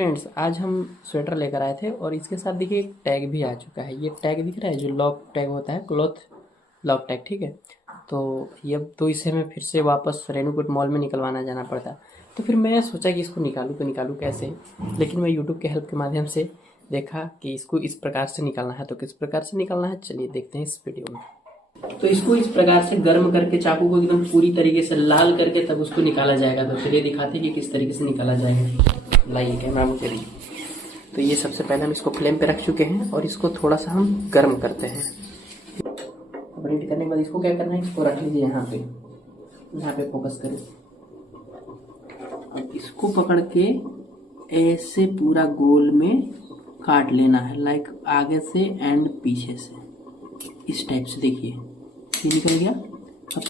Friends, आज हम sweater लेकर आए थे और इसके साथ देखिए एक टैग भी आ चुका है। ये टैग दिख रहा है जो लॉक टैग होता है, क्लॉथ लॉक टैग, ठीक है। तो ये अब तो इसे हमें फिर से वापस रेणुकूट मॉल में निकलवाना जाना पड़ता। तो फिर मैं सोचा कि इसको निकालूं तो निकालूं कैसे। लेकिन मैं यूट्यूब के हेल्प के माध्यम से देखा कि इसको इस प्रकार से निकालना है। तो किस प्रकार से निकालना है चलिए देखते हैं इस वीडियो में। तो इसको इस प्रकार से गर्म करके चाकू को एकदम पूरी तरीके से लाल करके तब उसको निकाला जाएगा। तो चलिए दिखाते हैं कि किस तरीके से निकाला जाएगा। लाइए कैमरा मुझे दी। तो ये सबसे पहले हम इसको फ्लेम पे रख चुके हैं और इसको थोड़ा सा हम गर्म करते हैं। अब रीड करने के बाद इसको क्या करना है, इसको रख लीजिए यहाँ पे फोकस करें। अब इसको पकड़ के ऐसे पूरा गोल में काट लेना है, लाइक आगे से एंड पीछे से, इस टाइप से। देखिए ये निकल गया। अब